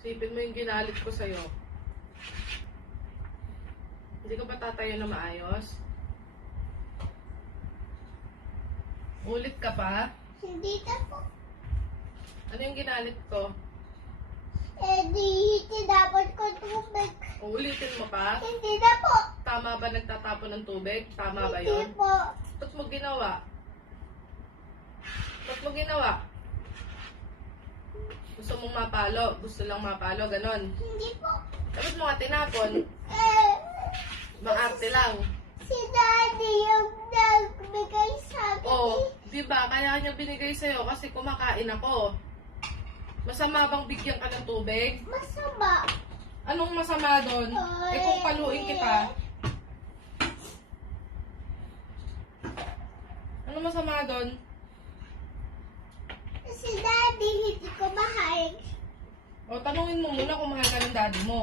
Isipin mo yung ginalit ko sa'yo. Hindi ka ba tatayo na maayos? Ulit ka pa? Hindi na po. Ano yung ginalit ko? Di tinapon ko tubig. Uulitin mo pa? Hindi na po. Tama ba nagtatapon ng tubig? Tama ba Hindi yun? po. Ba't mo ginawa? Ba't mo ginawa? Gusto mong mapalo? Gusto lang mapalo? Ganon. Hindi po. Dapat mo nga tinapon. Eh, Maarte lang. si Daddy yung nagbigay sa akin. Oh, di ba? Kaya niya binigay sa'yo kasi kumakain ako. Masama bang bigyan ka ng tubig? Masama. Anong masama doon? Eh kung paluin kita. Anong masama doon? Si Daddy hindi ko mahal. O, tanungin mo muna kung mahal ka ng daddy mo.